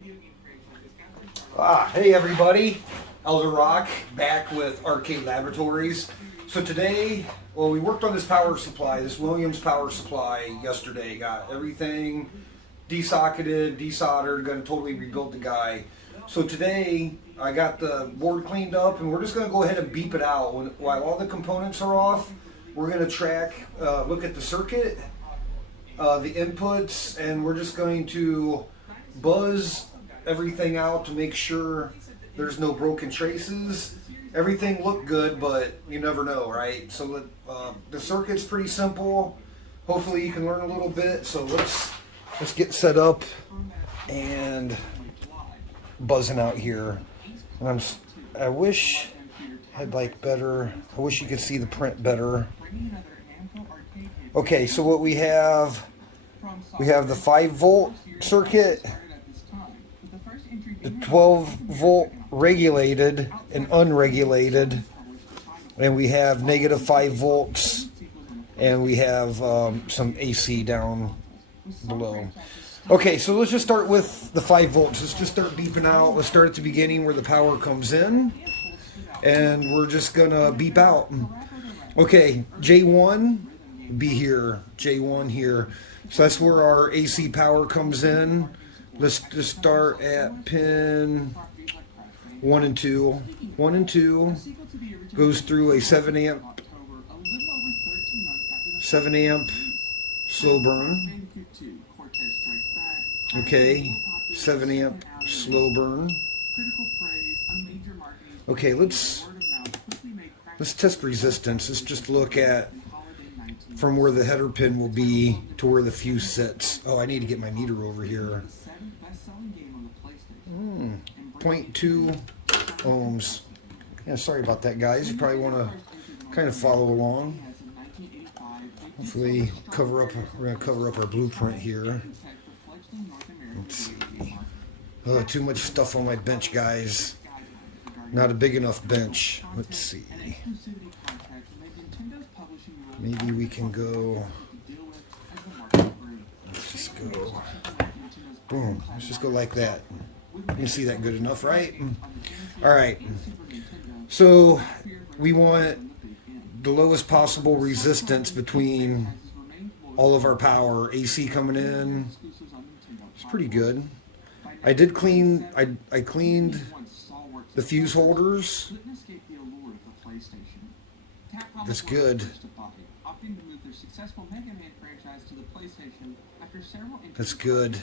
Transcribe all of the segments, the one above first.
Hey everybody, Elder Rock back with Arcade Laboratories. So today, well, we worked on this power supply, this Williams power supply yesterday. Got everything desocketed, desoldered, gonna totally rebuild the guy. So today, I got the board cleaned up and we're just gonna go ahead and beep it out. While all the components are off, we're gonna look at the circuit, the inputs, and we're just going to buzz everything out to make sure there's no broken traces. Everything looked good, but you never know, right? So the circuit's pretty simple. Hopefully you can learn a little bit. So let's get set up and buzzing out here. And I wish I'd like better. I wish you could see the print better. Okay, so what we have the 5-volt circuit, the 12-volt regulated and unregulated, and we have negative 5 volts, and we have some AC down below. Okay, so let's just start with the 5 volts. Let's just start beeping out. Let's start at the beginning where the power comes in, and we're just gonna beep out. Okay, J1 be here, J1 here. So that's where our AC power comes in. Let's just start at pin 1 and 2. 1 and 2 goes through a 7 amp slow burn. Okay, 7 amp slow burn. Okay, let's test resistance. Let's just look at from where the header pin will be to where the fuse sits. Oh, I need to get my meter over here. 0.2 ohms. Yeah, sorry about that, guys. You probably want to kind of follow along. Hopefully, we're going to cover up our blueprint here. Let's see. Too much stuff on my bench, guys. Not a big enough bench. Let's see. Maybe we can go. Let's just go. Boom. Let's just go like that. You can see that good enough, right? All right. So we want the lowest possible resistance between all of our power. AC coming in. It's pretty good. I did clean. I cleaned the fuse holders. That's good. That's good.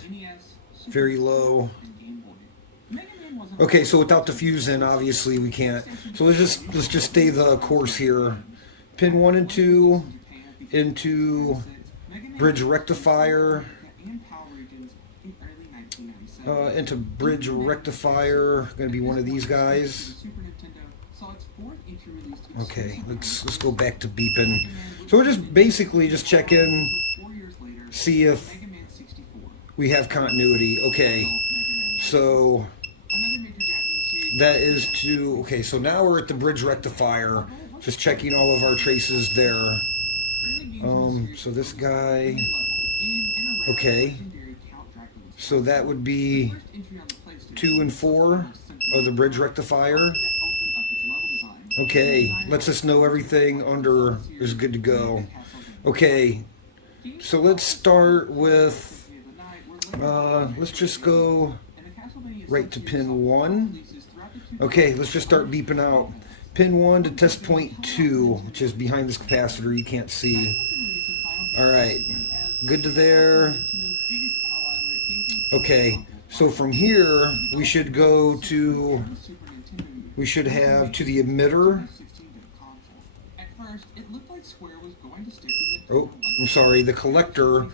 Very low. Okay, so without the fuse in, obviously we can't. So let's just stay the course here. Pin 1 and 2 into bridge rectifier. Into bridge rectifier. Going to be one of these guys. Okay, let's go back to beeping. So we're just basically just check in, see if we have continuity. Okay, so that is to, okay, so now we're at the bridge rectifier, just checking all of our traces there. So this guy, okay, so that would be 2 and 4 of the bridge rectifier. Okay, lets us know everything under is good to go. Okay, so let's start with, let's just go right to pin 1. Okay, let's just start beeping out. Pin 1 to test point 2, which is behind this capacitor, you can't see. Alright, good to there. Okay, so from here, we should go to, we should have to the emitter. Oh, I'm sorry, the collector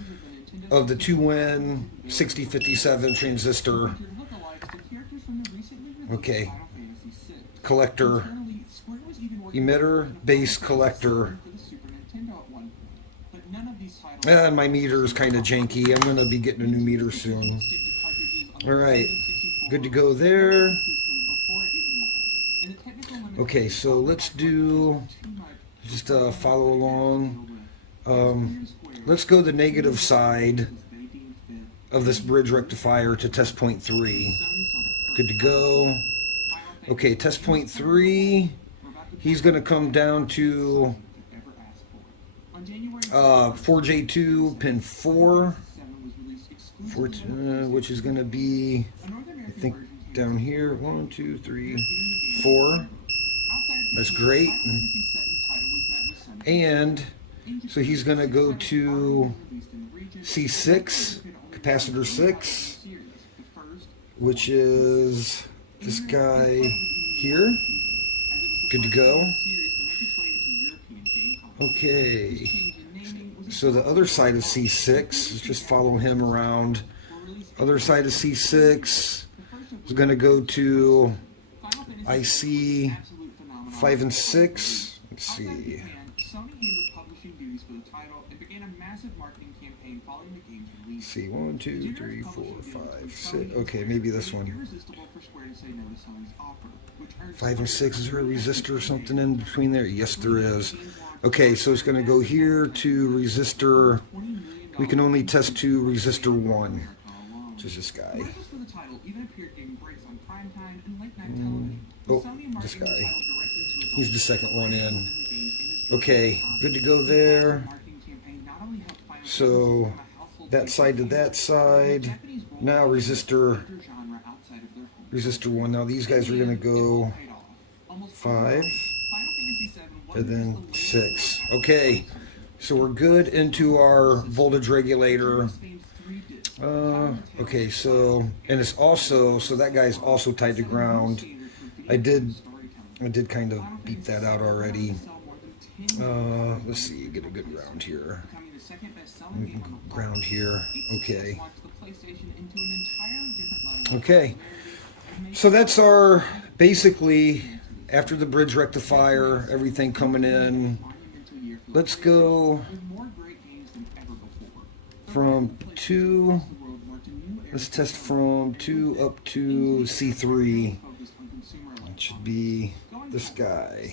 of the 2N 6057 transistor. Okay, collector, emitter, base, collector. My meter is kind of janky. I'm going to be getting a new meter soon. Alright, good to go there. Okay, so let's do, just follow along. Let's go the negative side of this bridge rectifier to test point 3. Good to go. Okay, test point 3, he's going to come down to 4J2 pin 4, which is going to be, I think, down here. 1, 2, 3, 4. That's great. And so he's going to go to C6, capacitor 6, which is this guy here. Good to go. Okay. So the other side of C6, let's just follow him around. Other side of C6 is going to go to IC 5 and 6. Let's see. Let's see, 1, 2, 3, 4, 5, 6. Okay, maybe this one. 5 and 6, is there a resistor or something in between there? Yes, there is. Okay, so it's going to go here to resistor. We can only test to resistor 1, which is this guy. Oh, this guy. He's the second one in. Okay, good to go there. So that side to that side. Now resistor 1. Now these guys are going to go 5 and then 6. Okay, so we're good into our voltage regulator. Okay, so, and it's also, so that guy's also tied to ground. I did kind of beep that out already. Let's see, get a good ground here. Ground here. Okay. Okay. So that's our, basically, after the bridge rectifier, everything coming in. Let's go from 2, let's test from 2 up to C3. It should be this guy.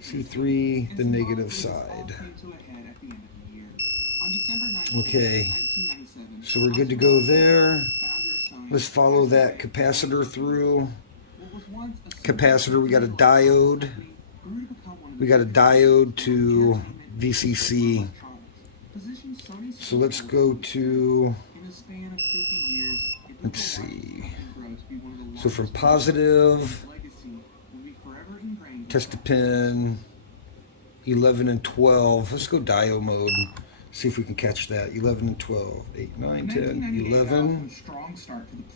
C3, the negative side. Okay, so we're good to go there. Let's follow that capacitor through. Capacitor, we got a diode. We got a diode to VCC. So let's go to, let's see. So from positive, test to pin 11 and 12. Let's go diode mode. See if we can catch that. 11 and 12. 8, 9, 10, 11,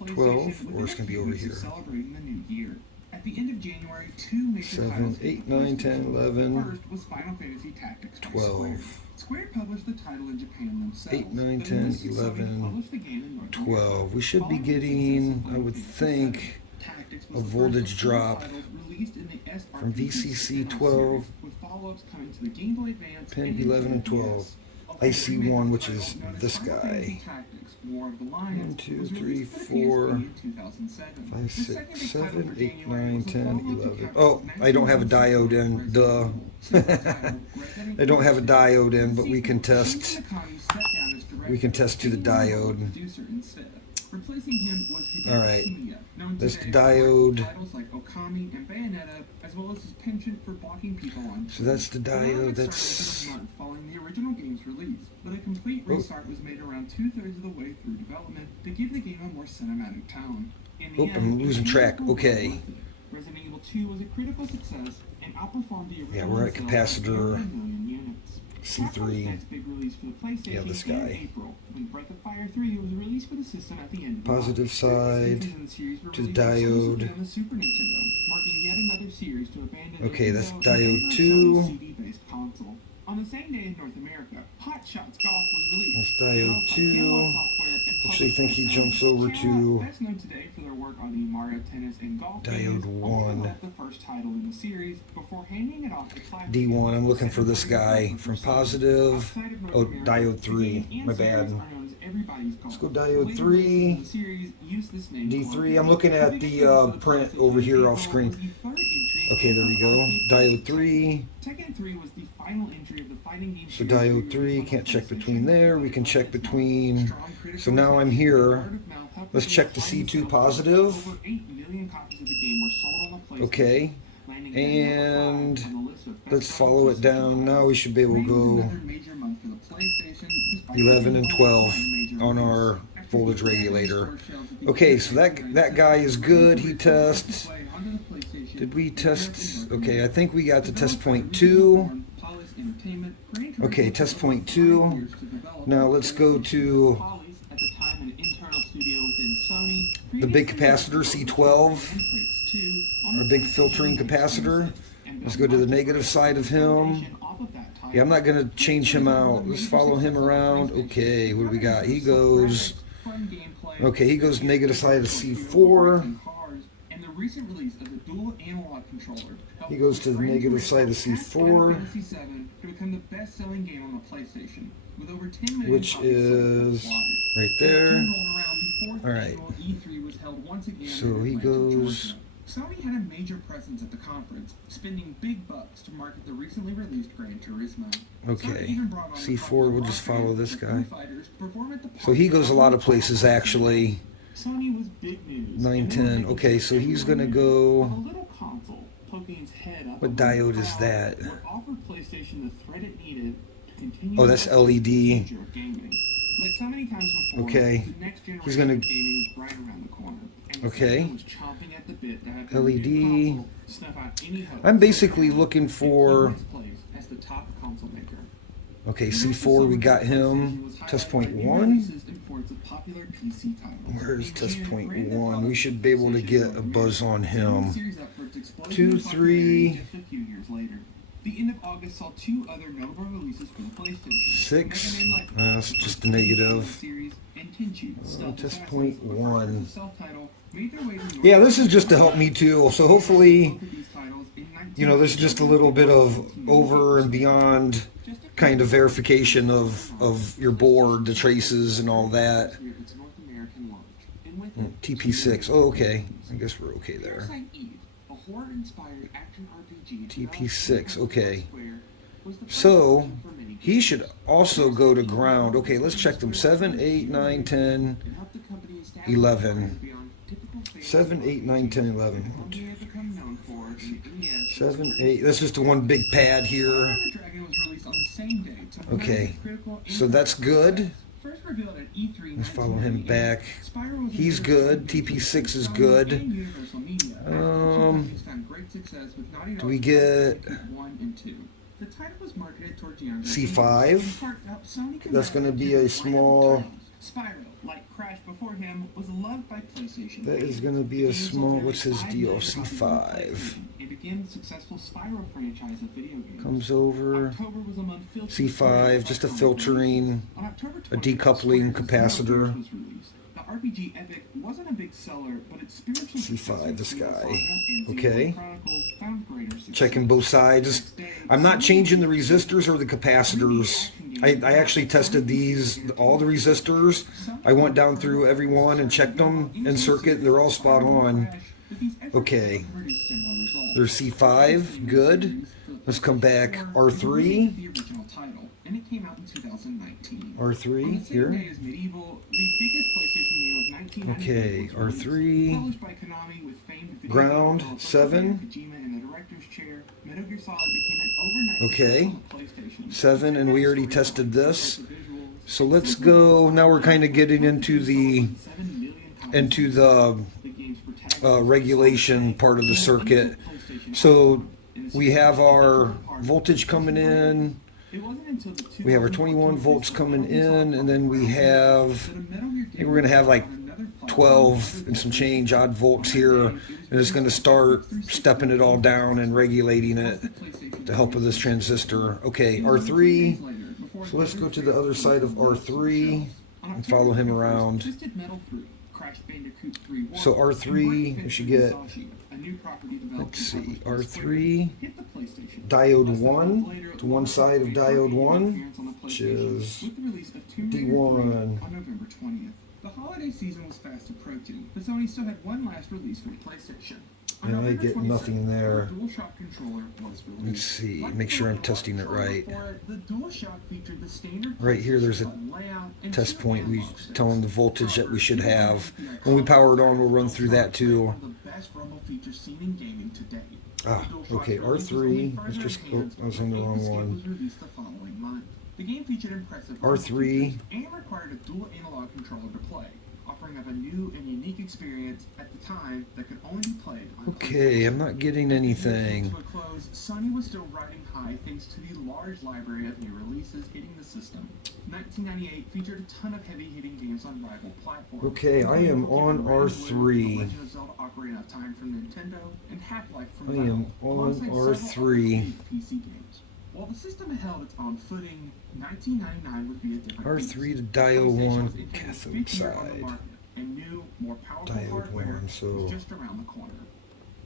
12. Or it's going to be over here. At the end of January, 2 major 7, 8, 9, 10, 11, first was Final Fantasy Tactics 12. Square published the title in Japan themselves. 8, 9, 10, 11, 12. We should be getting, I would think, a voltage drop from VCC 12, pin 11 and 12. IC1, which is this guy. 1, 2, 3, 4, 5, 6, 7, 8, 9, 10, 11. Oh, I don't have a diode in. Duh. I don't have a diode in, but we can test. We can test to the diode. All right. That's the diode. So that's the diode. That's. Original game's release, but a complete restart was made around 2/3 of the way through development to give the game a more cinematic tone. I'm losing track. Okay. Resident Evil 2 was a critical success and outperformed the original. Yeah, we're at capacitor C3. Yeah, this guy. Positive side to the diode. Okay, that's diode 2. On the same day in North America, Hot Shots Golf was released. That's diode 2. Actually, think he jumps over to best known today for their work on the Mario Tennis and Golf diode 1. The first title in the series before handing it off to D1. I'm looking for this guy from positive. Oh, diode 3. My bad. Let's go diode 3. D3. I'm looking at the print over here off screen. Okay, there we go. Diode 3. Tekken 3 was the final entry of the So diode 3, can't check between there. We can check between. So now I'm here. Let's check the C2 positive. Okay. And let's follow it down. Now we should be able to go 11 and 12 on our voltage regulator. Okay, so that guy is good. He tests. Did we test? Okay, I think we got to test point 2. Okay, test point 2. Now let's go to the big capacitor, C12, our big filtering capacitor. Let's go to the negative side of him. Yeah, I'm not going to change him out. Let's follow him around. Okay, what do we got? He goes, okay, he goes negative side of C4. He goes to the negative side of C4, which is right there. Alright, so he goes. Sony had a major presence at the conference, spending big bucks to market the recently released Gran Turismo. Okay, C4, we'll just follow this guy. So he goes a lot of places actually. Sony was big news. 910. Okay, so he's gonna go. What diode is that? Oh, that's LED. Okay, he's gonna. Okay, LED. I'm basically looking for. Okay, C4, we got him. Test point 1. Where's test point 1? We should be able to get a buzz on him. 2, 3. The end of August saw 2 other notable releases for the PlayStation. 6. That's just a negative. Test point 1. Yeah, this is just to help me too. So hopefully, you know, there's just a little bit of over and beyond kind of verification of your board, the traces and all that. TP6. Oh, okay. I guess we're okay there. TP6. Okay. So he should also go to ground. Okay, let's check them. 7, 8, 9, 10, 11. 7, 8, 9, 10, 11. 1, 2, 3, 4, 7, 8. That's just a one big pad here. Okay, so that's good. Let's follow him back. He's good. TP6 is good. Do we get C5? That's going to be a small. That is going to be a small. What's his deal? C5. Comes over. C5, just a filtering, a decoupling capacitor. C5, this guy. Okay. Checking both sides. I'm not changing the resistors or the capacitors. I actually tested these, all the resistors. I went down through every one and checked them in circuit, and they're all spot on. Okay. There's C5, good. Let's come back. R3. R3, here. Okay, R3. Ground, 7. Okay, 7, and we already tested this. So let's go, now we're kind of getting into the regulation part of the circuit. So we have our voltage coming in, we have our 21 volts coming in, and then we have, I think we're going to have like 12 and some change odd volts here, and it's going to start stepping it all down and regulating it to help with this transistor. Okay, R3, so let's go to the other side of R3 and follow him around. So R3, we should get, let's see, R3, diode 1, to one side of diode 1, which is D1. The holiday season was fast approaching, but Sony still had one last release for PlayStation. And I get nothing there. DualShock controller was released. Let's see, make sure I'm testing it right. The DualShock featured the standard Right here, there's a test point. We tell them the voltage that we should have. When we power it on, we'll run through that too. The best rumble features seen in gaming to date. Ah, okay, R3. Let's just, oh, I was on the wrong one. The game featured impressive R3. and required a dual analog controller to play, offering up a new and unique experience at the time that could only be played on Okay, I'm not getting anything. To a close, Sony was still riding high thanks to the large library of new releases hitting the system. 1998 featured a ton of heavy-hitting games on rival platforms. Okay, I am on R3. Legend of Zelda: Ocarina of Time from Nintendo and Half-Life from I am Valve, on alongside several R3. other PC games. While the system held its own footing, 1999 would be a different R3 to beast. diode PlayStation 1 was intended cathode 50 years on the side. market, and new, more powerful Diode hardware 1, so was just around the corner.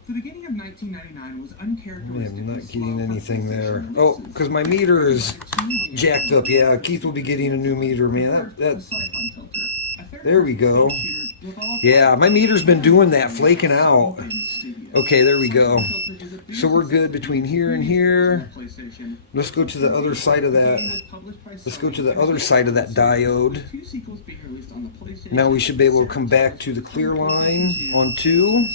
The beginning of 1999 was I uncharacteristically am not slow getting for anything PlayStation there. releases. Oh, because my meter is jacked up. Yeah, Keith will be getting a new meter, man. There we go. Yeah, my meter's been doing that, flaking out. Okay, there we go. So we're good between here and here. Let's go to the other side of that. Let's go to the other side of that diode. Now we should be able to come back to the clear line on 2.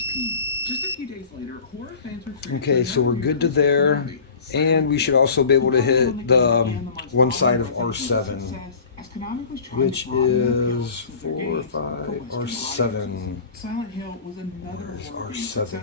Okay, so we're good to there. And we should also be able to hit the one side of R7, which is 4, 5, R7. Silent Hill was another Where's R7?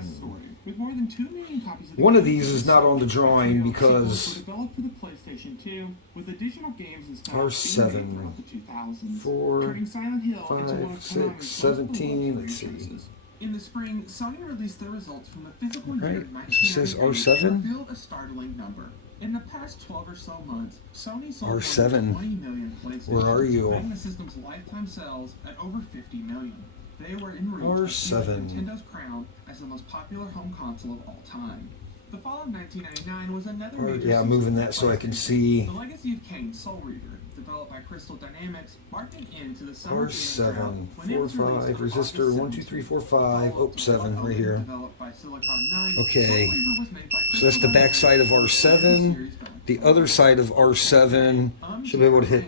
with more than 2 million copies of One of these is not on the drawing because developed for the PlayStation 2 with additional games and stuff R7, throughout the 2000s, 4, turning Silent Hill into one 5, of 6, Konami's most 17. beloved Let's see. franchises. In the spring, Sony released the results from the physical Right, year it says 1998 R7. and revealed a startling number. In the past 12 or so months, Sony sold over R7. 20 million PlayStations, Where are you? bringing the system's lifetime sales at over 50 million. They were en route to R7. Nintendo's crown as the most popular home console of all time. The fall of 1999 was another major yeah, moving that so I can see. The Legacy of Kain Soul Reaver, developed by Crystal Dynamics, marked an end to the summer gaming R7, drought when it 4, was released 5, on resistor, August 1, 2, 3, 4, 5. Followed Oh, to 7 Blood right here. developed by Silicon 9, Okay. Soul Reaver was made by So that's the Crystal back side of Dynamics. R7. The other side of R7 should be able to hit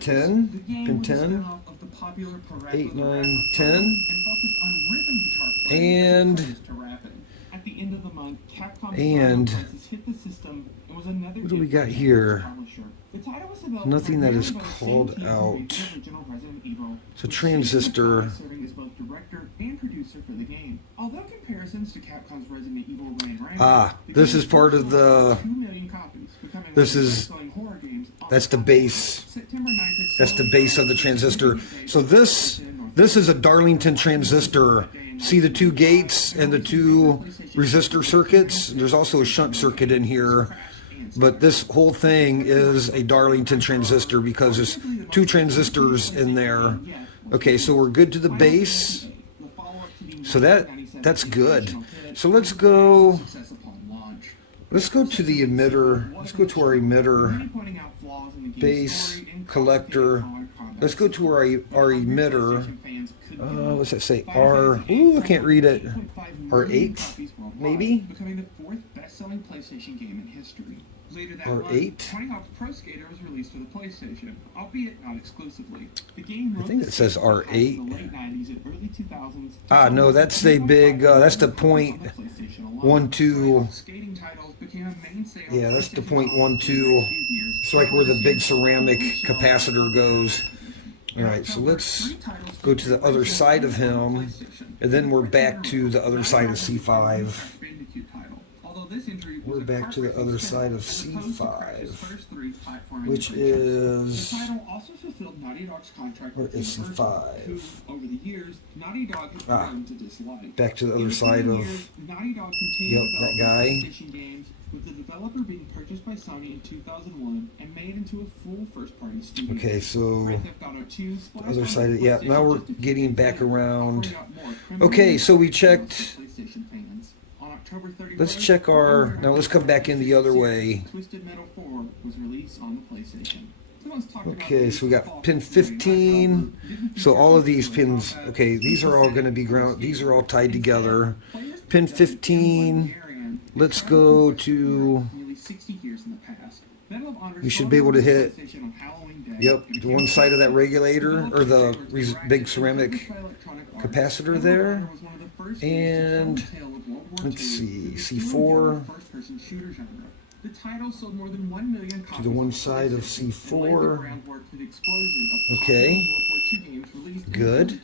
10, pin 10, 8, 9, 10. And At the end of the month, Capcom's And Final Crisis hit the system and was another what do we gift got from here? publisher. The title was developed Nothing that is primarily by the same called team who out. made the original Resident Evil, So with transistor. Shinji Mikami serving as both director and producer for the game. Although comparisons to Capcom's Resident Evil ran rampant, Ah, the this game is part of sold the. 2 million copies, becoming This one of the is. best-selling horror games on That's the platform. base. September 9th had That's the slowly base grown of the to transistor. 50 days So this is a Darlington transistor. See the 2 gates and the 2 resistor circuits? There's also a shunt circuit in here. But this whole thing is a Darlington transistor because there's 2 transistors in there. Okay, so we're good to the base. So that's good. So let's go to the emitter. Let's go to our emitter, base, collector. Let's go to our emitter. What's that say? Ooh, I can't read it. R8, maybe? Becoming the 4th best-selling PlayStation game in history. Later that R8? month, Tony Hawk's Pro Skater was released for the PlayStation, albeit not exclusively. The game I think it says R8. in the late 90s and early 2000s. Ah, no, that's a big, that's the point 1.2. Skating titles became a mainstay on Yeah, that's the PlayStation point for a 1.2. few years. It's like where the big ceramic capacitor goes. Alright, so let's go to the other side of him, and then we're back to the other side of C5. We're back to the other side of C5, which is, where is C5? Over the years, Naughty Dog has grown to dislike. Back to the other side of, Naughty Dog continued that guy. PlayStation games, with the developer being purchased by Sony in 2001 and made into a full first-party studio. Okay, so Grand Theft Auto 2 the other side of, yeah, now we're getting back around. offering up more criminal Okay, so we deals checked, to PlayStation fans. On October 31st, let's check our, now let's come back in the other way. Twisted Metal 4 was released on the PlayStation. Okay, so we got pin 15. So all of these pins, okay, these are all going to be ground, these are all tied together. pin 15. Let's go to, we should be able to hit, yep, the one side of that regulator, or the big ceramic capacitor there. And let's see, C4 the title sold more than 1 million copies to the one side of C4. Okay, good.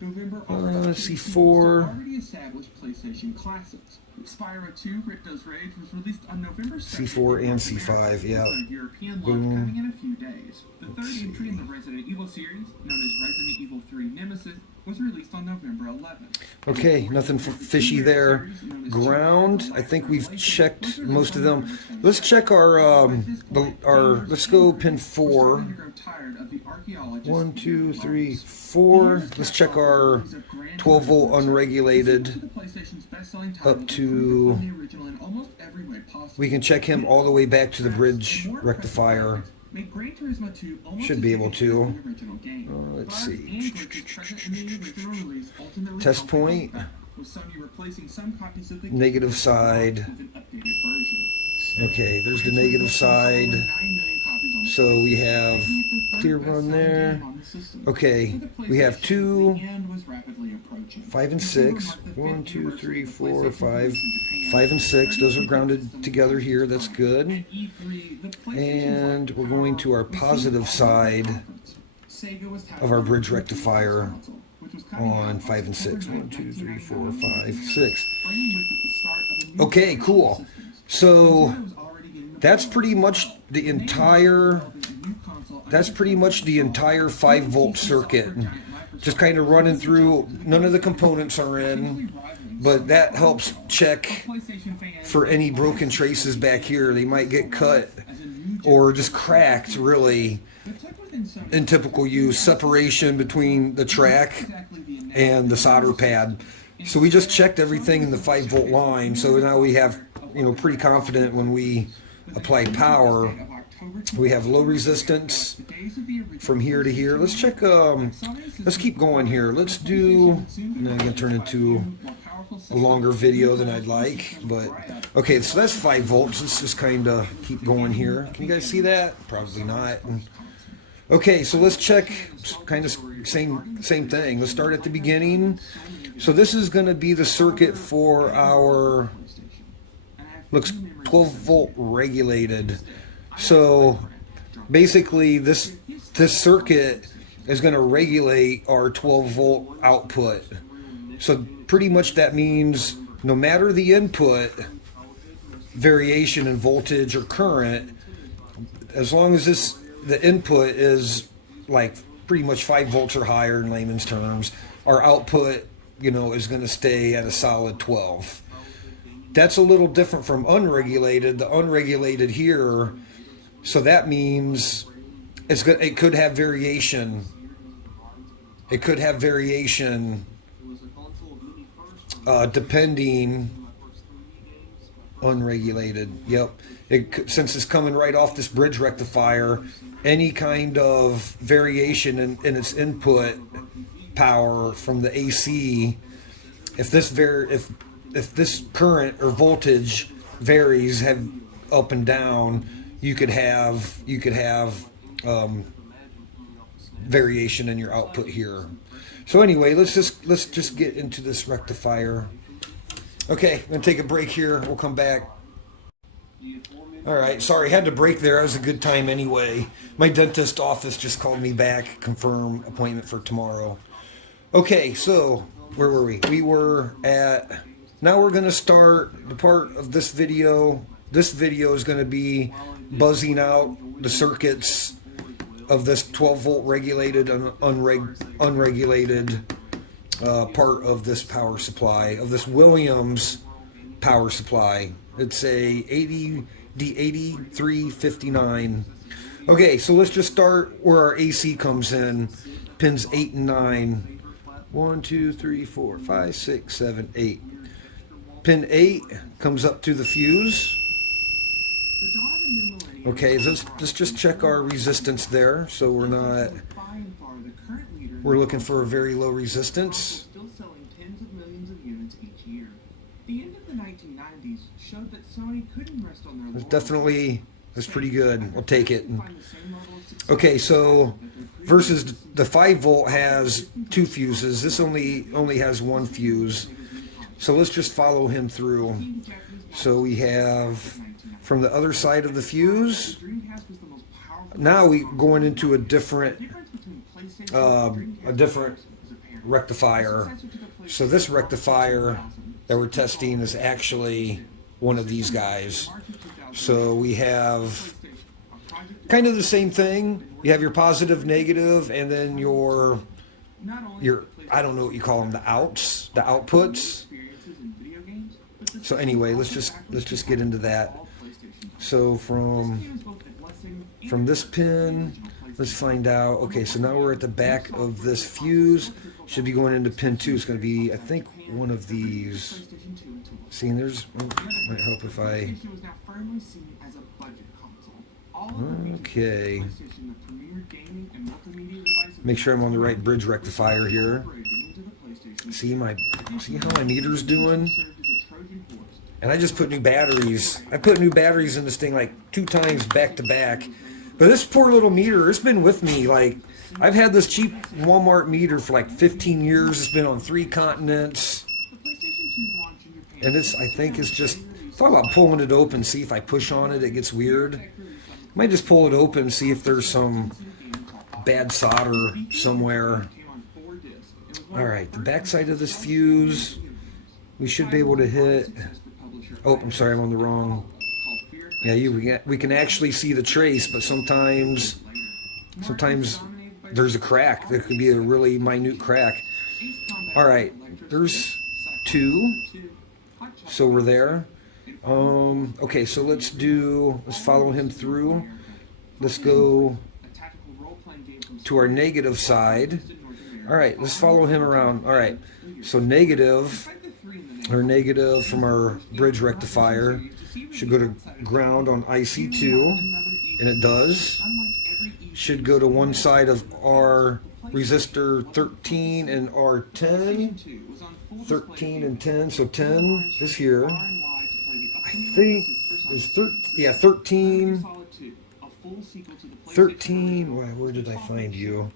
C4. Already established PlayStation classics. Spyro 2: Crypto's Rage was released on November 2nd. C4 and C5, yeah. European launch coming in a few days. The third entry in the Resident Evil series, known as Resident Evil 3 Nemesis, was released on November 11th. Okay, nothing fishy there. Ground, I think we've checked most of them. Let's check our let's go pin 4. 1, 2, 3, 4. Let's check our 12 volt unregulated up to, we can check him all the way back to the bridge rectifier. Should be able to. Let's see. Test point. Negative side. Okay, there's the negative side. So we have clear run there. Okay, we have 2, 5 and 6. 1, 2, 3, 4, 5. 5 and 6. Those are grounded together here. That's good. And we're going to our positive side of our bridge rectifier on 5 and 6. 1, 2, 3, 4, 5, 6. Okay, cool. So that's pretty much the entire 5 volt circuit. Just kind of running through. None of the components are in, but that helps check for any broken traces back here. They might get cut or just cracked, really, in typical use. Separation between the track and the solder pad. So we just checked everything in the 5 volt line. So now we have, pretty confident when we apply power. We have low resistance from here to here. Let's check, let's keep going here. Let's do, I'm going to turn into a longer video than I'd like, but okay, so that's 5 volts. Let's just kind of keep going here. Can you guys see that? Probably not. Okay, so let's check kind of same thing. Let's start at the beginning. So this is going to be the circuit for our, looks 12 volt regulated. So basically this circuit is going to regulate our 12 volt output. So pretty much that means no matter the input variation in voltage or current, as long as the input is like pretty much 5 volts or higher in layman's terms, our output, is going to stay at a solid 12. That's a little different from unregulated. The unregulated here, so that means it could have variation. It could have variation depending. Unregulated, yep. Since it's coming right off this bridge rectifier, any kind of variation in its input power from the AC, if this current or voltage varies up and down, you could have variation in your output here. So anyway, let's just get into this rectifier. Okay, I'm gonna take a break here. We'll come back. All right, sorry, had to break there. It was a good time anyway. My dentist office just called me back, confirm appointment for tomorrow. Okay, so where were we? We were at, now we're gonna start the part of this video. This video is gonna be buzzing out the circuits of this 12 volt regulated and unregulated part of this power supply, of this Williams power supply. It's a D8359. Okay, so let's just start where our AC comes in. Pins 8 and 9. 1, 2, 3, 4, 5, 6, 7, 8. Pin 8 comes up to the fuse. Okay, let's just check our resistance there. So we're looking for a very low resistance. of millions of units each year. The end of the 1990s showed that Sony couldn't rest on their laurels. Definitely, that's pretty good. We'll take it. Okay, so versus the 5-volt has 2 fuses. This only has 1 fuse. So let's just follow him through. So we have from the other side of the fuse. Now we going into a different rectifier. So this rectifier that we're testing is actually one of these guys. So we have kind of the same thing. You have your positive, negative, and then your I don't know what you call them, the outputs. So anyway, let's just get into that. So from this pin, let's find out. Okay, so now we're at the back of this fuse. Should be going into pin 2. It's going to be, I think, one of these. See, and there's, might help if I. Okay. Make sure I'm on the right bridge rectifier here. See how my meter's doing? And I just put new batteries. I put new batteries in this thing like 2 times back to back. But this poor little meter, it's been with me. Like, I've had this cheap Walmart meter for like 15 years. It's been on 3 continents. And this, I think, is just, talk about pulling it open. See if I push on it, it gets weird. Might just pull it open, see if there's some bad solder somewhere. Alright, the backside of this fuse, we should be able to hit. Oh, I'm sorry, I'm on the wrong. Yeah, we can actually see the trace, but sometimes there's a crack. There could be a really minute crack. Alright, there's 2. So we're there. Okay, so let's follow him through. Let's go to our negative side. Alright, let's follow him around. Alright, so negative from our bridge rectifier should go to ground on IC2, and it does. Should go to one side of our resistor 13 and R10. 13 and 10, so 10 is here. I think is 13. 13. Where did I find you?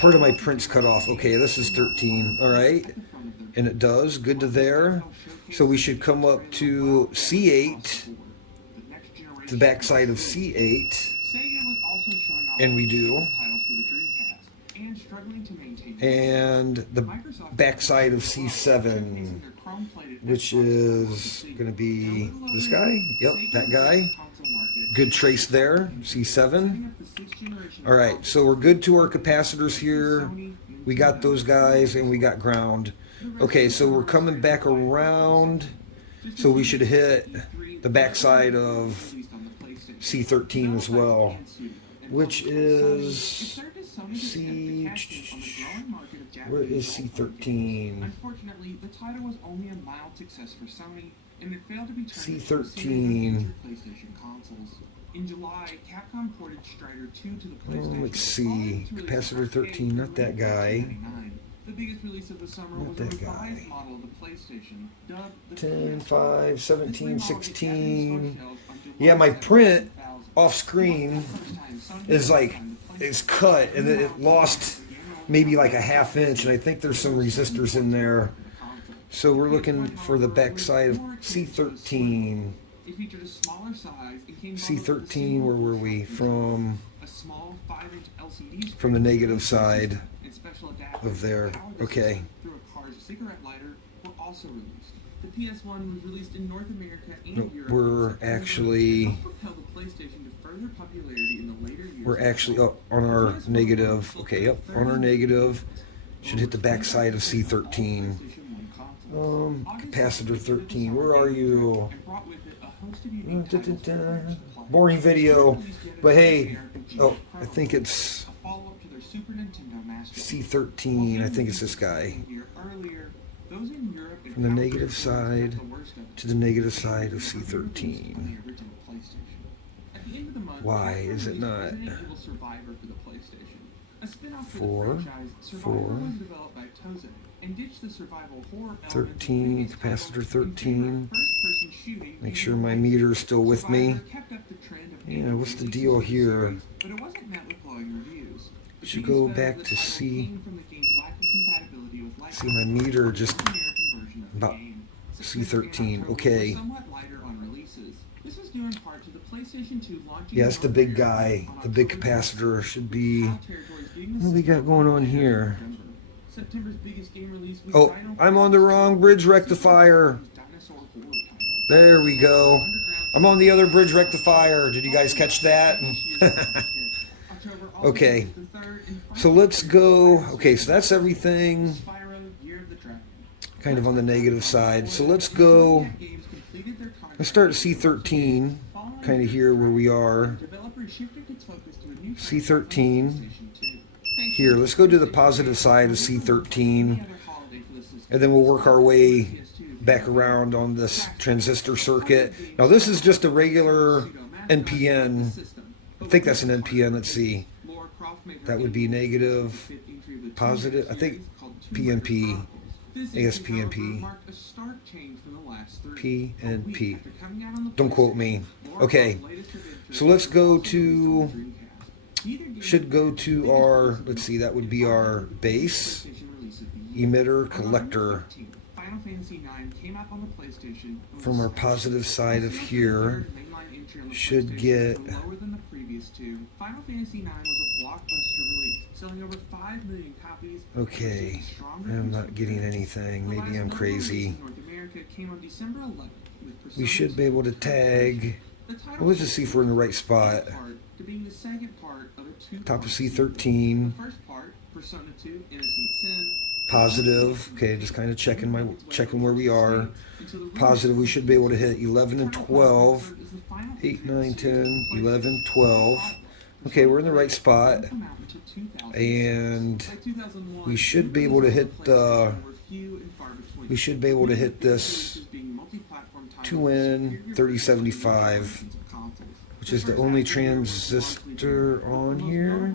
Part of my print's cut off. Okay, this is 13. All right, and it does. Good to there. So we should come up to C8, the backside of C8, and we do. And the backside of C7, which is going to be this guy. Yep, that guy. Good trace there, C7. Alright, so we're good to our capacitors here. We got those guys, and we got ground. Okay, so we're coming back around. So we should hit the backside of C13 as well, which is where is C13? Unfortunately, the title was only a mild success for Sony, and it failed to be turned C13. PlayStation consoles. In July, Capcom ported Strider 2 to the PlayStation. Let's see, capacitor 13, not that guy. The biggest release of the summer was a revised model of the PlayStation, dubbed the 10, 5, 17, 16. Yeah, my print off screen is cut, and then it lost maybe like a ½ inch, and I think there's some resistors in there. So we're looking for the backside of C13. C13, where were we? From the negative side of there. Okay. The PS1 was released in North America and Europe. We're actually up on our negative. Okay, yep, on our negative. Should hit the backside of C13. Capacitor 13. Where are you? Boring video. But hey, I think it's C13. I think it's this guy. From the negative side to the negative side of C13. Why is it not? A spin-off for 4, the franchise, Survivor was developed by Tozen and ditched the survival horror element 13, of previous capacitor titles 13. in favor of first-person shooting. Make sure my meter's still with me. Survivor kept up the trend of Yeah, what's the releases deal of the here? series, but it wasn't met with glowing reviews. The Should biggest go failure back of the to title see. came from the game's lack of compatibility with light See, my meter just North American version of the about game. C13. Okay. Somewhat lighter on releases. This was due in part to the PlayStation 2 launching. Yeah, it's the big guy. The big capacitor should be. What do we got going on here? September's biggest game release was Oh, I'm on the wrong bridge rectifier. There we go. I'm on the other bridge rectifier. Did you guys catch that? Okay. So let's go. Okay, so that's everything kind of on the negative side. So let's go. Let's start at C13, kind of here where we are. C13. Here, let's go to the positive side of C13, and then we'll work our way back around on this transistor circuit. Now this is just a regular NPN. I think that's an NPN. Let's see. That would be negative, positive. I think PNP, ASPNP, PNP. Don't quote me. Okay, so let's go to, should go to our, let's see, that would be our base, emitter, collector. From our positive side of here, should get, okay, I'm not getting anything, maybe I'm crazy. We should be able to tag, well, let's just see if we're in the right spot. Top of C13. Positive. Okay, just kind of checking where we are. Positive, we should be able to hit 11 and 12. 8, 9, 10, 11, 12. Okay, we're in the right spot. And we should be able to hit this 2N 3075, which is the only transistor on here.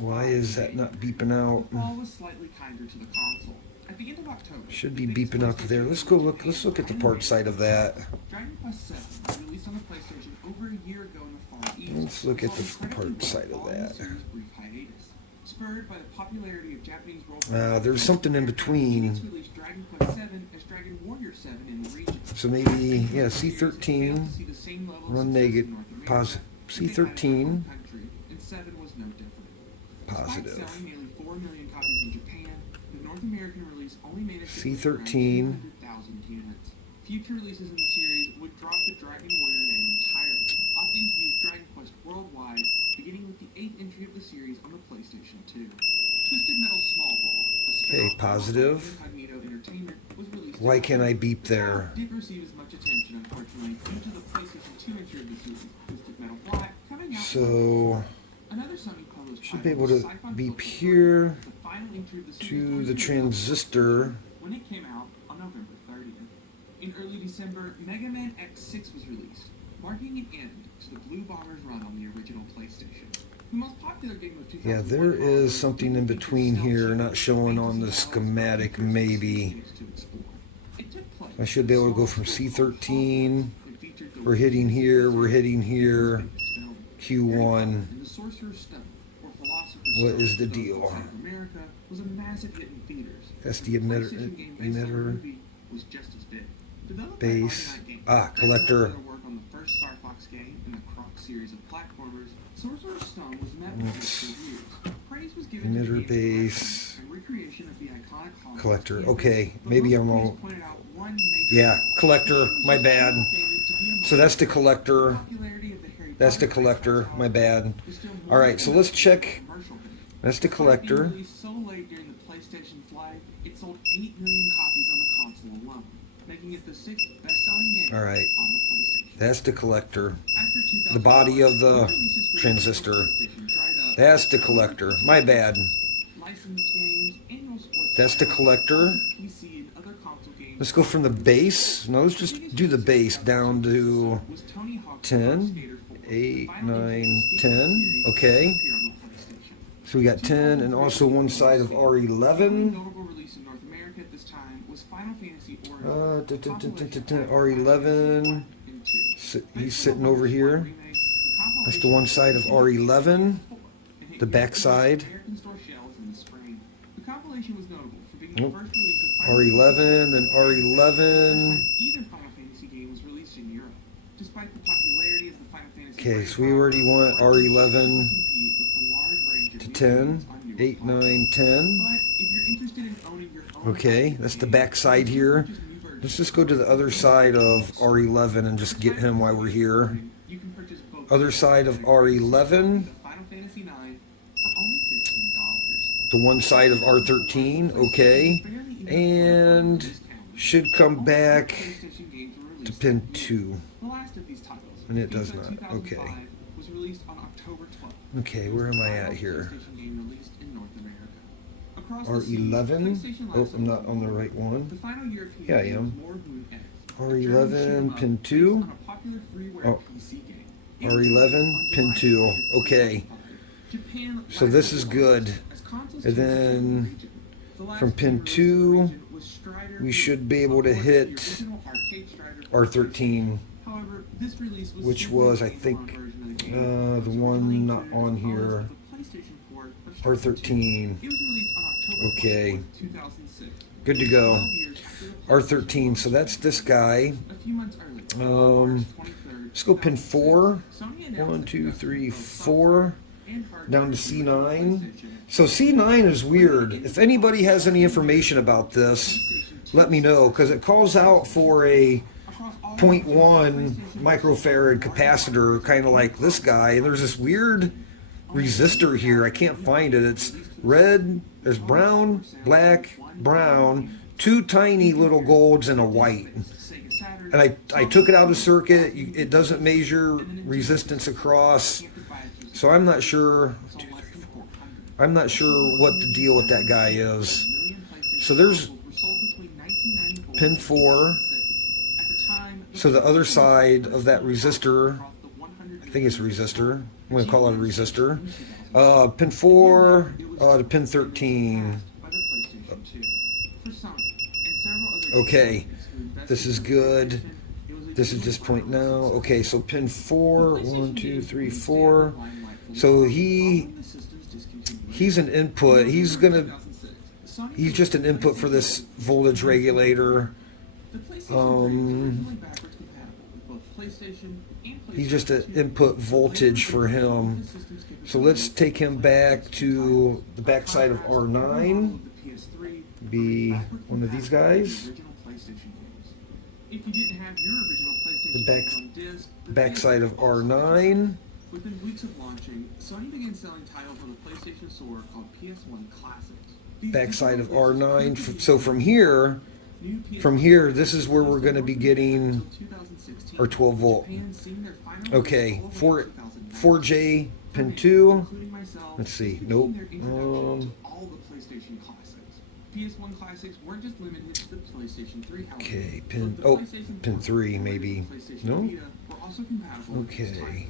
Why is that not beeping out? Should be beeping out there. Let's go look. Let's look at the part side of that. Let's look at the part side of that. There's something in between. So maybe, yeah, C13, run negative, positive, C13, positive, C13, future releases in the series would drop the Dragon Warrior name entirely, opting to use Dragon Quest worldwide, beginning with the 8th entry of the series on the PlayStation 2. Twisted Metal Small World, a spin-off okay, positive. Incognito Entertainment, was released. Why can't I beep there? Didn't receive as much attention, unfortunately, due to the PlayStation 2 entry of the series, Twisted Metal Black, coming out. So Another Sony published should be able to beep here to the transistor. When it came out on November 30th. In early December, Mega Man X6 was released, marking an end to the Blue Bombers run on the original PlayStation. The most popular game of 2001. Yeah, there is something in between here, not showing on the schematic, maybe. I should be able to go from C13. We're hitting here, Q1. What is the deal? That's the emitter. Base. Ah, collector. Emitter base. Collector. Okay, maybe I'm all. Yeah, collector. My bad. So that's the collector. That's the collector. My bad. All right, so let's check. That's the collector. So late during the PlayStation's life, it sold 8 million copies on the console alone, making it the 6th best-selling game All right. on the PlayStation. That's the collector. The body of the transistor. That's the collector. My bad. That's the collector. Let's go from the base. No, let's just do the base down to 10, 8, 9, 10. Okay. So we got 10 and also one side of R11. Notable release in North America at this time was Final Fantasy R11. He's sitting over here. That's the one side of R11. The back side. R11, then R11. Okay, so we already want R11 to 10. 8, 9, 10. Okay, that's the back side here. Let's just go to the other side of R11 and just get him while we're here. Other side of R11. The one side of R13. Okay. And should come back to pin 2. And it does not. Okay. Okay, where am I at here? R11. Oh, I'm not on the right one. Yeah, I am. R11, pin 2. Oh, R11, pin 2. Okay. So this is good. And then from pin 2, we should be able to hit R13, which was, I think, the one not on here. R13. Okay. Good to go. R13. So that's this guy. Let's go pin 4. 1, 2, 3, 4. Down to C9. So C9 is weird. If anybody has any information about this, let me know, because it calls out for a 0.1 microfarad capacitor, kind of like this guy. And there's this weird resistor here. I can't find it. It's red, there's brown, black, brown, 2 tiny little golds and a white. And I took it out of the circuit. It doesn't measure resistance across. So I'm not sure. I'm not sure what the deal with that guy is. So there's pin 4. So the other side of that resistor, I think it's a resistor. I'm going to call it a resistor. Pin 4 to pin 13. Okay, this is good. This is just point now. Okay, so pin 4, 1, 2, 3, 4. So he's an input. He's just an input for this voltage regulator. He's just an input voltage for him. So let's take him back to the back side of R9. Be one of these guys. The back side of R9. Within weeks of launching, Sony began selling titles on the PlayStation Store called PS1 Classics. Backside of R9. So from here, this is where we're going to be getting our 12 volt. Okay, 4J pin 2. Let's see. Nope. PS1 Classics weren't just limited to the PlayStation 3. Okay, pin 3 maybe. No. Okay.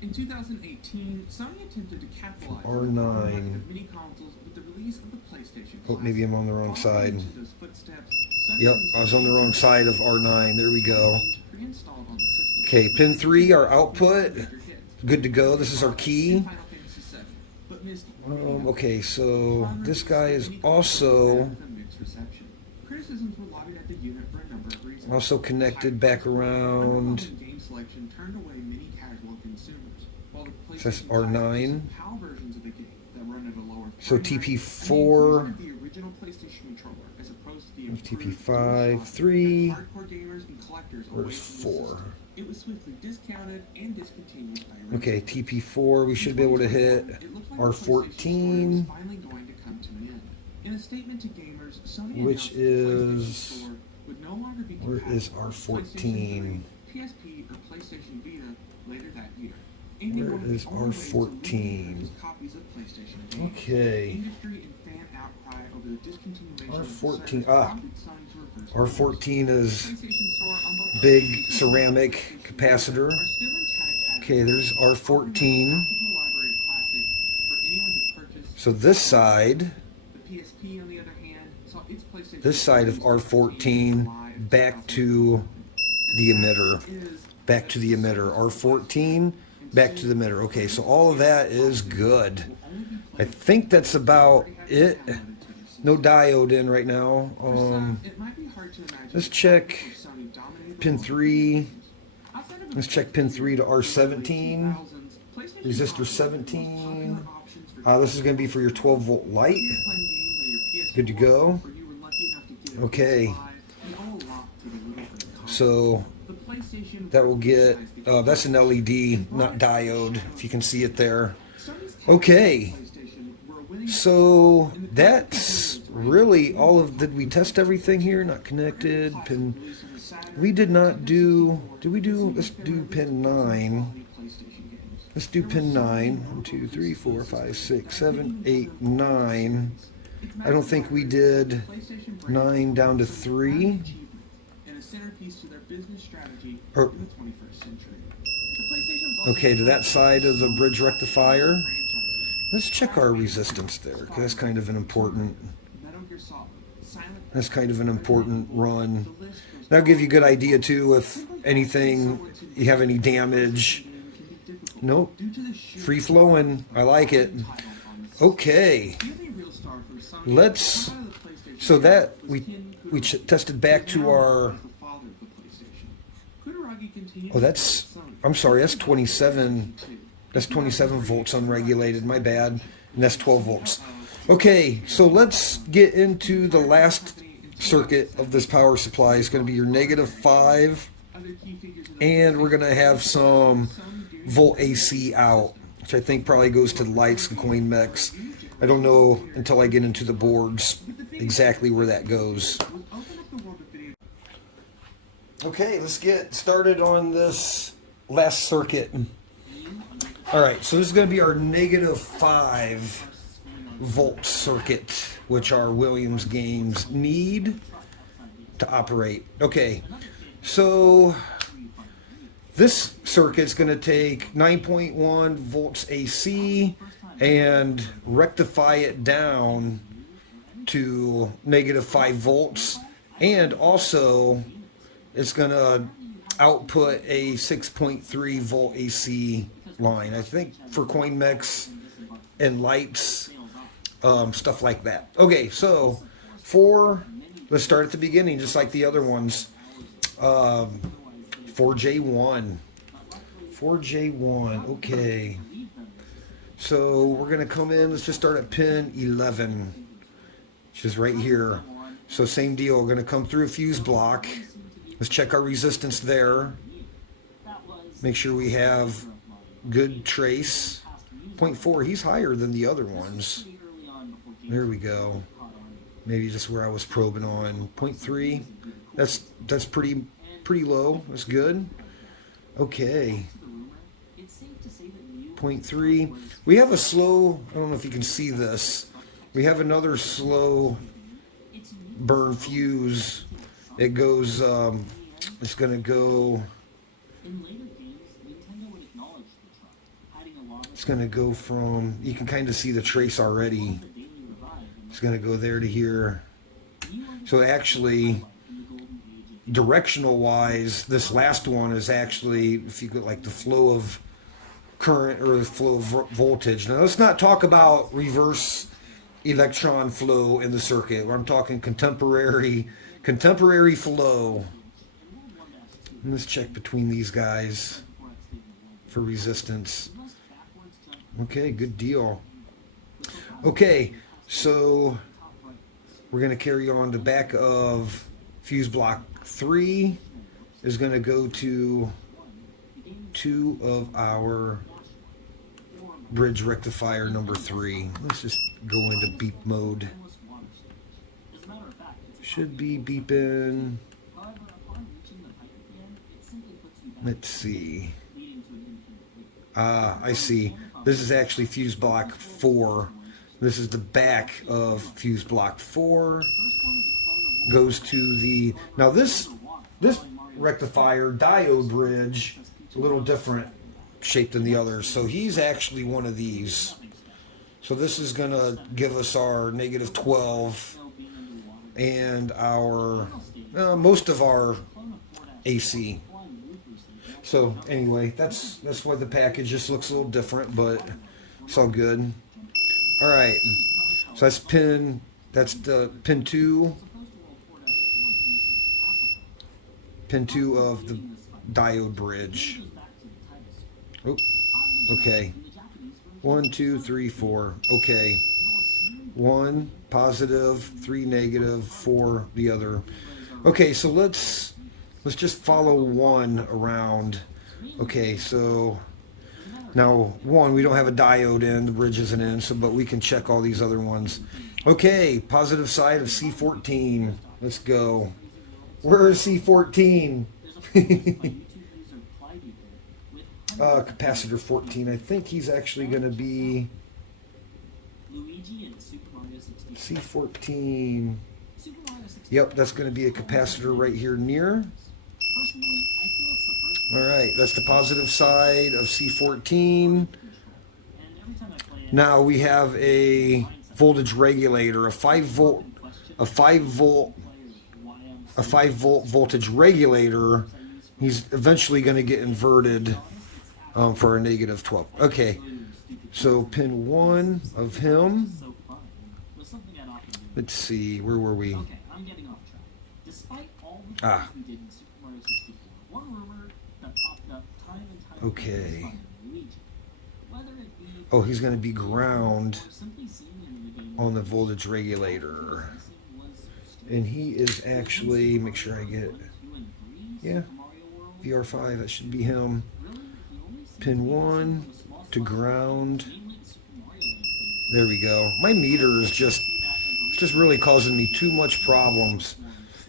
In 2018, Sony attempted to capitalize R9. on the mini consoles with the release of the PlayStation Oh, maybe I'm on the wrong side. Footsteps, Yep, I was on the wrong side of R9. There we go. Okay, pin 3, our output. Good to go. This is our key. Okay, so this guy is also connected back around. So that's R9. So TP4, TP5, 3, where's 4? Okay, TP4, we should be able to hit R14, which is, where is R14? Where is R14? Okay. R14. R14 is big ceramic capacitor. Okay, there's R14. Optical library of classics for anyone to purchase. So this side, The PSP, on the other hand, saw its PlayStation this side of R14 back to the emitter. Back to the emitter. R14, back to the emitter. Okay, so all of that is good. I think that's about it. No diode in right now. Let's check pin 3. Let's check pin 3 to R17. Resistor 17. This is going to be for your 12 volt light. Good to go. Okay. So that will get, that's an LED, not diode, if you can see it there. Okay. So that's really all of, did we test everything here? Not connected. Pin, we did not do, did we do, let's do pin 9. Let's do pin 9. 1, 2, 3, 4, 5, 6, 7, 8, 9. I don't think we did 9 down to 3. Or, okay, to that side of the bridge rectifier. Let's check our resistance there, because that's kind of an important run. That'll give you a good idea too if anything, you have any damage. Nope, free flowing, I like it. Okay, let's, so that we tested back to our, oh that's, I'm sorry, that's 27. That's 27 volts unregulated, my bad. And that's 12 volts. Okay, so let's get into the last circuit of this power supply. It's going to be your -5. And we're going to have some volt AC out, which I think probably goes to the lights and coin mechs. I don't know until I get into the boards exactly where that goes. Okay, let's get started on this last circuit. Alright, so this is going to be our -5 volt circuit, which our Williams games need to operate. Okay, so this circuit's going to take 9.1 volts AC and rectify it down to -5 volts, and also it's going to output a 6.3 volt AC line, I think, for coin mechs and lights, stuff like that. Okay, so let's start at the beginning, just like the other ones. 4J1. Okay. So we're going to come in, let's just start at pin 11, which is right here. So same deal, we're going to come through a fuse block. Let's check our resistance there. Make sure we have good trace. 0.4, he's higher than the other ones. There we go. Maybe just where I was probing on. 0.3, that's pretty low. That's good. Okay. 0.3. We have a slow, I don't know if you can see this. We have another slow burn fuse. It goes, it's going to go, it's going to go from, you can kind of see the trace already. It's going to go there to here. So actually, directional wise, this last one is actually, if you get like the flow of current or the flow of voltage. Now let's not talk about reverse electron flow in the circuit. I'm talking contemporary flow. And let's check between these guys for resistance. Okay, good deal. Okay, so we're going to carry on. The back of fuse block 3 is going to go to 2 of our bridge rectifier number 3. Let's just go into beep mode. Should be beeping. Let's see. I see. This is actually fuse block 4. This is the back of fuse block 4. Goes to the, now this rectifier diode bridge is a little different. shape than the others. So he's actually one of these. So this is going to give us our negative 12 and our most of our AC. So anyway, that's why the package just looks a little different, but it's all good. All right, so that's the pin 2 of the diode bridge. Oh, okay. 1, 2, 3, 4. Okay. 1 positive, 3 negative, 4 the other. Okay, so let's just follow 1 around. Okay, so now 1 we don't have a diode in, the bridge isn't in, so but we can check all these other ones. Okay, positive side of C14. Let's go. Where is C14? Capacitor 14. I think he's actually going to be C14. Yep, that's going to be a capacitor right here near. Alright, that's the positive side of C14. Now we have a voltage regulator, a 5 volt voltage regulator. He's eventually going to get inverted for a negative 12. Okay, so pin 1 of him. Let's see, where were we? Ah. Okay. Oh, he's going to be ground on the voltage regulator. And he is actually, make sure I get, yeah, VR5, that should be him. Pin 1 to ground. There we go. My meter is just really causing me too much problems.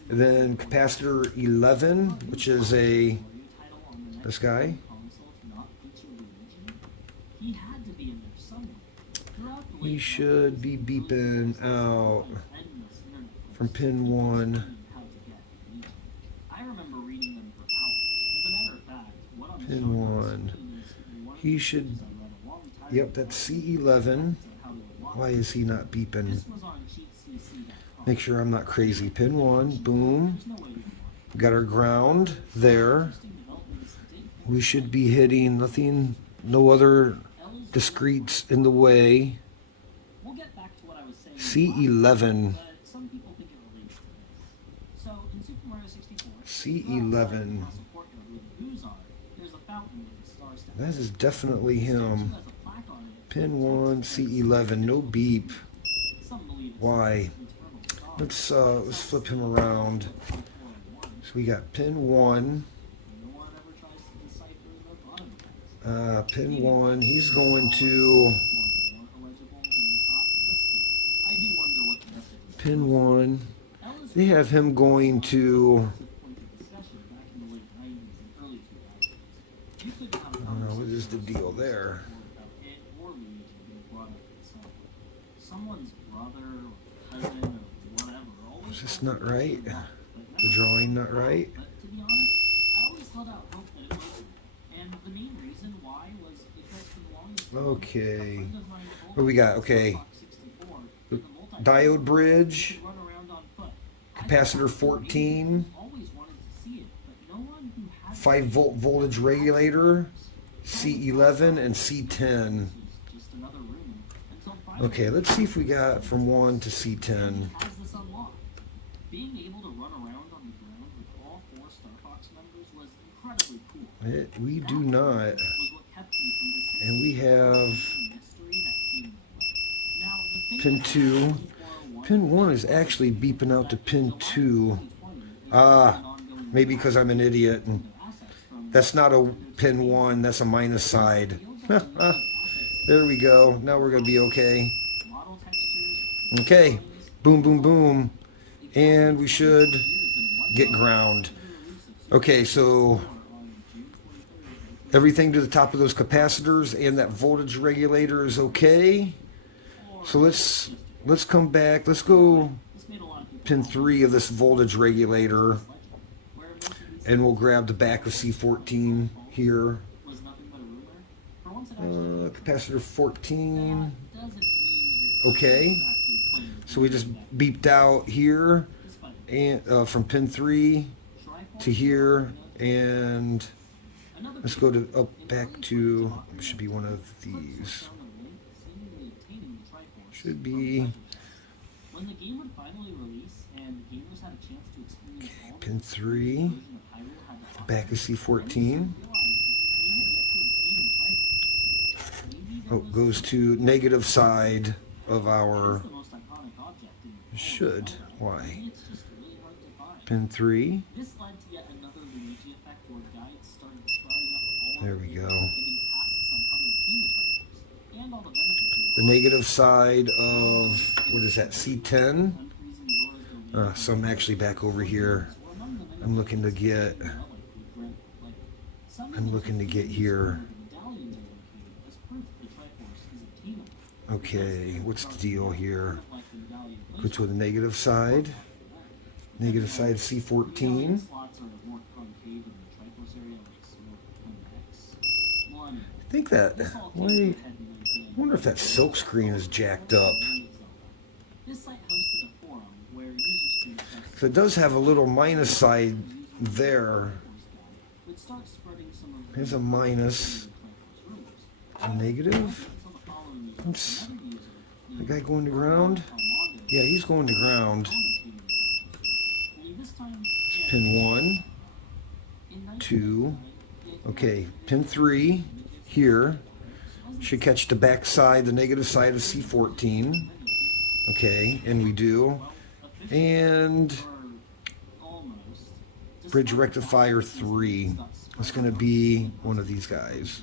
And then capacitor 11, which is this guy. He should be beeping out from pin 1. Pin 1. He should, yep, that's C11. Why is he not beeping? Make sure I'm not crazy. Pin 1, boom. We got our ground there. We should be hitting nothing, no other discretes in the way. C11. C11. That is definitely him. Pin 1, C11, no beep. Why? Let's flip him around. So we got pin 1. Pin 1, he's going to pin 1. They have him going to, I don't know, what is the deal there? Is this not right? The drawing not right? Okay. What do we got? Okay. Diode bridge. Capacitor 14. 5 volt voltage regulator. C11 and C10. Okay, let's see if we got from 1 to C10. We do not. And we have pin 2. Pin 1 is actually beeping out to pin 2. Maybe because I'm an idiot. And that's not a pin 1, that's a minus side. There we go. Now we're going to be okay. Okay. Boom, boom, boom. And we should get ground. Okay, so everything to the top of those capacitors and that voltage regulator is okay. So let's come back. Let's go pin 3 of this voltage regulator. And we'll grab the back of C14 here. capacitor 14. Okay. So we just beeped out here and from pin 3 to here, and let's go to back to, should be one of these. Should be pin 3, back of C14. Oh, goes to negative side of our, should, why? Pin 3. There we go. The negative side of, what is that, C10? So I'm actually back over here. I'm looking to get here. Okay, what's the deal here? Go to the negative side. Negative side C14. I think that, wait, I wonder if that silk screen is jacked up. So it does have a little minus side there. Here's a minus. A negative. Oops. The guy going to ground? Yeah, he's going to ground. Pin 1, 2, okay, pin 3 here should catch the back side, the negative side of C14. Okay, and we do. And bridge rectifier 3. It's going to be one of these guys.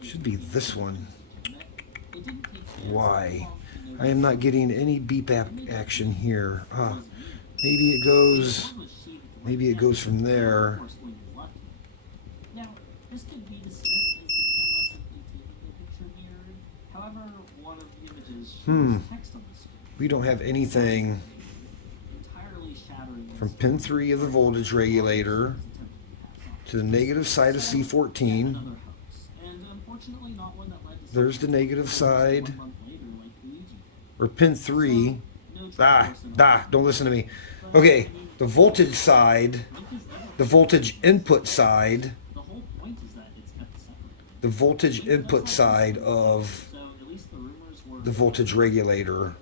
Should be this one. Why? I am not getting any beep action here. Maybe it goes from there. We don't have anything from pin 3 of the voltage regulator to the negative side of C14. There's the negative side. Or pin 3. Don't listen to me. Okay, the voltage side, the voltage input side, the voltage input side of the voltage regulator.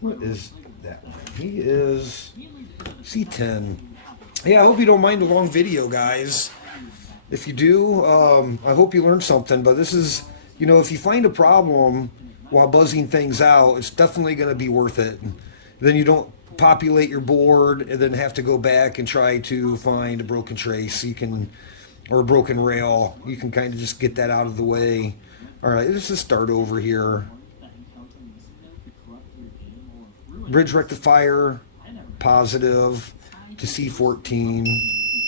What is that one? He is C10. Yeah, I hope you don't mind a long video, guys. If you do, I hope you learned something. But this is, you know, if you find a problem while buzzing things out, it's definitely going to be worth it. Then you don't populate your board and then have to go back and try to find a broken trace. You can, or a broken rail. You can kind of just get that out of the way. All right, let's just start over here. Bridge rectifier, positive, to C14,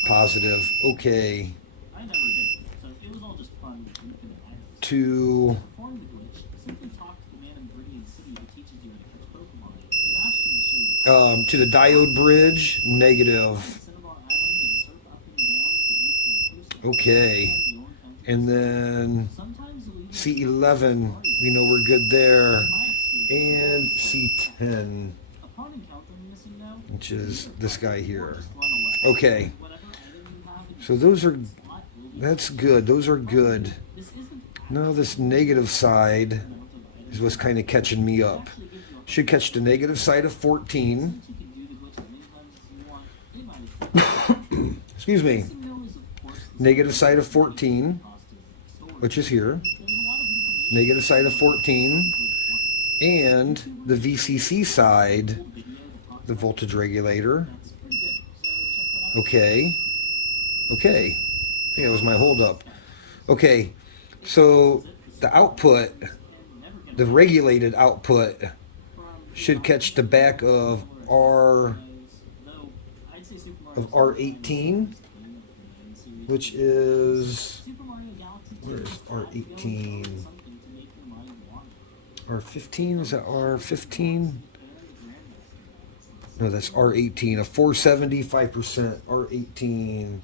positive, okay. To the diode bridge, negative. Okay. And then C11, we know we're good there. And C10, which is this guy here. Okay. So that's good. Those are good. Now this negative side is what's kind of catching me up. Should catch the negative side of 14. Excuse me. Negative side of 14, which is here. Negative side of 14. And the VCC side, the voltage regulator. Okay. Okay. I think that was my holdup. Okay. So the output, the regulated output, should catch the back of R18, which is, where is R18? R15, is that R15? No, that's R18. A 470, 5%. R18.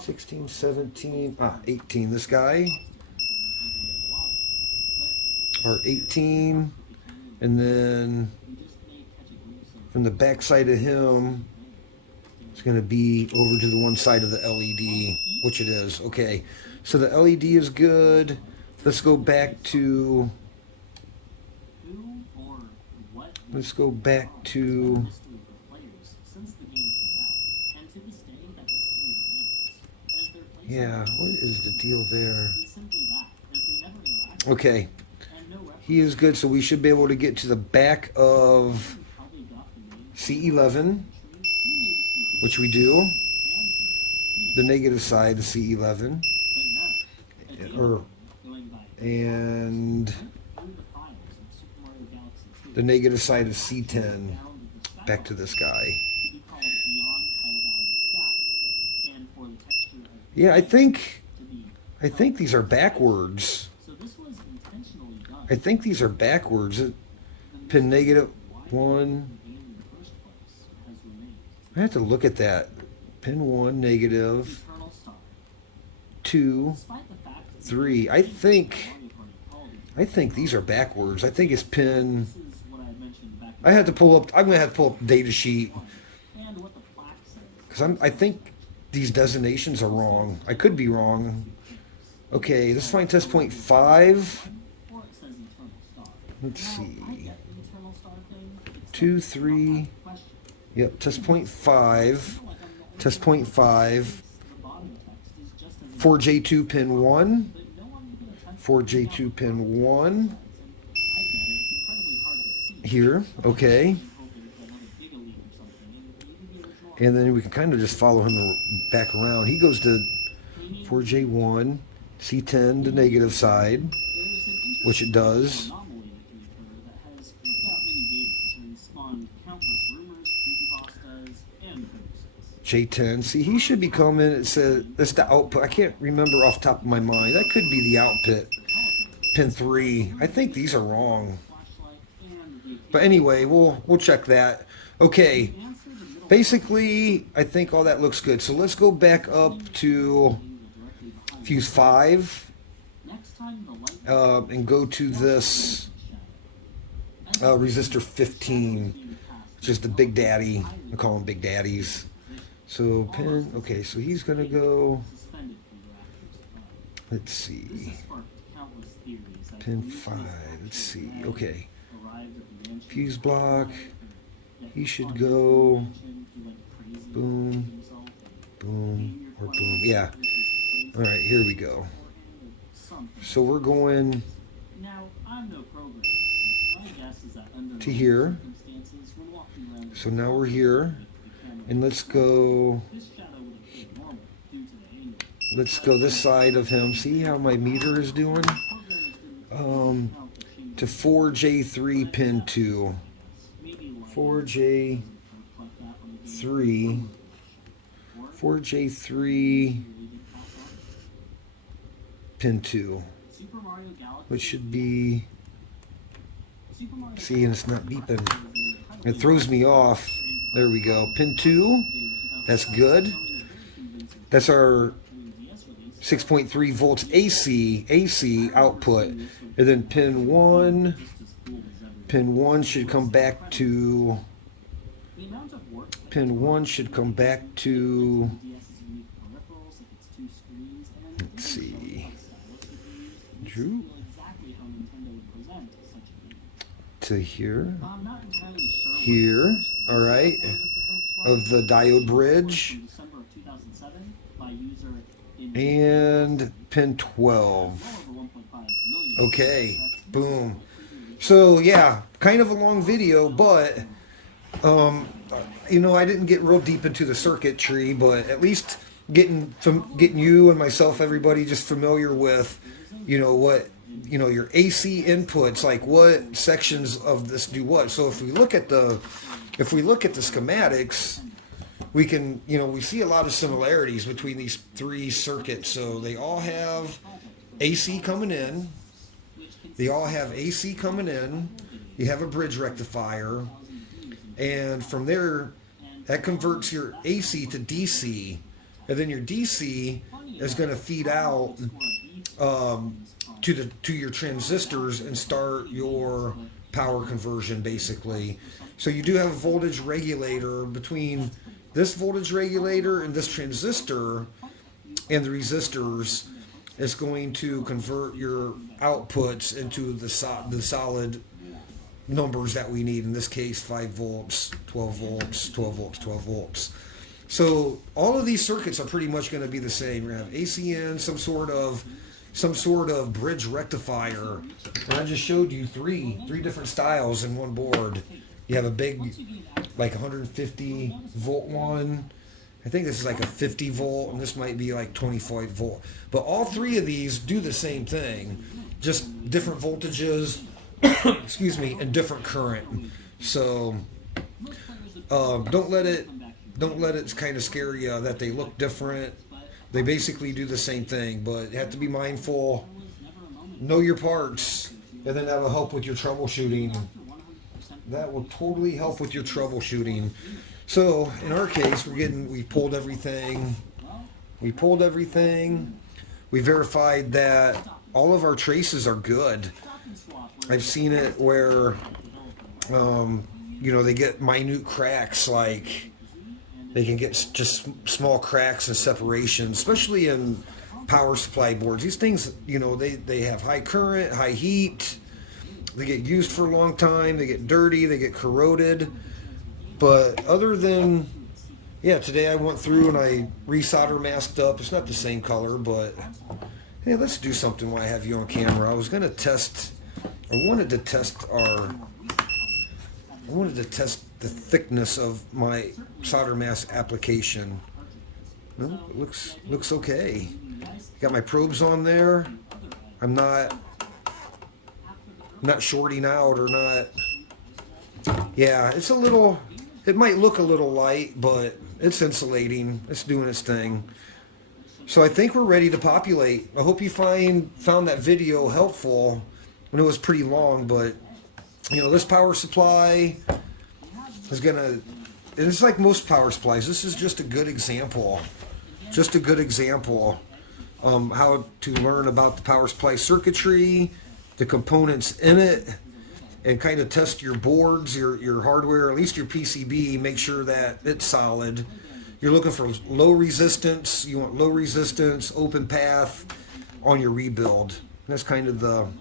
16, 17, 18. This guy. R18. And then from the back side of him, it's going to be over to the one side of the LED, which it is. Okay, so the LED is good. Let's go back to... Yeah, what is the deal there? Okay, he is good, so we should be able to get to the back of C11, which we do. The negative side of C11. And the negative side of C10. Back to this guy. Yeah, I think these are backwards. I think these are backwards. Pin negative 1. I have to look at that. Pin 1, negative 2, 3. I think these are backwards. I think it's pin... I had to pull up... I'm going to have to pull up the data sheet. Because I think these designations are wrong. I could be wrong. Okay, let's find test point 5. Let's see. 2, 3... Yep, test point 5. Test point 5. 4J2 pin 1. 4J2 pin 1. Here, okay. And then we can kind of just follow him back around. He goes to 4J1, C10, the negative side, which it does. J10. See, he should be coming. It says that's the output. I can't remember off the top of my mind. That could be the output. Pin 3. I think these are wrong. But anyway, we'll check that. Okay. Basically, I think all that looks good. So let's go back up to fuse 5 and go to this resistor 15, which is the Big Daddy. I call them Big Daddies. So pin, okay, so he's going to go, let's see, pin 5, let's see, okay, fuse block, he should go, boom, boom, or boom, yeah, alright, here we go. So we're going to here, so now we're here. And let's go this side of him. See how my meter is doing? To 4J3 pin 2. 4J3. 4J3 pin 2. Which should be... See, and it's not beeping. It throws me off. There we go. Pin 2. That's good. That's our 6.3 volts AC output. And then pin 1. Pin 1 should come back to... Pin 1 should come back to... Let's see. Drew. To here. Here. Alright. Of the diode bridge. And pin 12. Okay. Boom. So yeah, kind of a long video, but you know, I didn't get real deep into the circuitry, but at least getting you and myself, everybody, just familiar with, you know, what, you know, your AC inputs, like what sections of this do what. So if we look at the schematics, we can, you know, we see a lot of similarities between these three circuits. So they all have AC coming in. They all have AC coming in. you have a bridge rectifier, and from there, that converts your AC to DC, and then your DC is going to feed out to your transistors and start your power conversion, basically. So you do have a voltage regulator between this voltage regulator and this transistor, and the resistors is going to convert your outputs into the solid numbers that we need. In this case, 5 volts, 12 volts, 12 volts, 12 volts. So all of these circuits are pretty much going to be the same. We're going to have ACN, some sort of bridge rectifier. And I just showed you three different styles in one board. You have a big, like 150 volt one. I think this is like a 50 volt, and this might be like 25 volt. But all three of these do the same thing, just different voltages, excuse me, and different current. So don't let it kind of scare you that they look different. They basically do the same thing, but you have to be mindful, know your parts, and then that will help with your troubleshooting. That will totally help with your troubleshooting. So in our case, we pulled everything. We verified that all of our traces are good. I've seen it where, they get minute cracks, like they can get just small cracks and separations, especially in power supply boards. These things, they have high current, high heat. They get used for a long time. They get dirty. They get corroded. But other than, today I went through and I resolder masked up. It's not the same color, but hey, let's do something while I have you on camera. I wanted to test the thickness of my solder mask application. Well, it looks okay. Got my probes on there. I'm not shorting out or not. Yeah, it might look a little light, but it's insulating. It's doing its thing. So I think we're ready to populate. I hope you found that video helpful. I know it was pretty long, but this power supply is and it's like most power supplies. This is just a good example. How to learn about the power supply circuitry, the components in it, and kind of test your boards, your hardware, at least your PCB, make sure that it's solid. You're looking for low resistance. You want low resistance, open path on your rebuild. That's kind of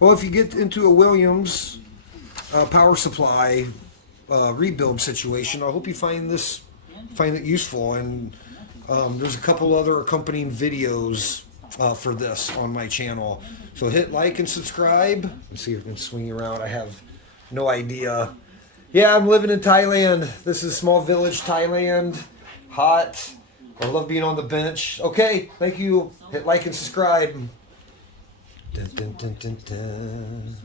if you get into a Williams power supply rebuild situation, I hope you find it useful. And there's a couple other accompanying videos for this on my channel. So hit like and subscribe. Let's see if I can swing you around. I have no idea. Yeah, I'm living in Thailand. This is small village Thailand. Hot. I love being on the bench. Okay, thank you. Hit like and subscribe. Dun, dun, dun, dun, dun.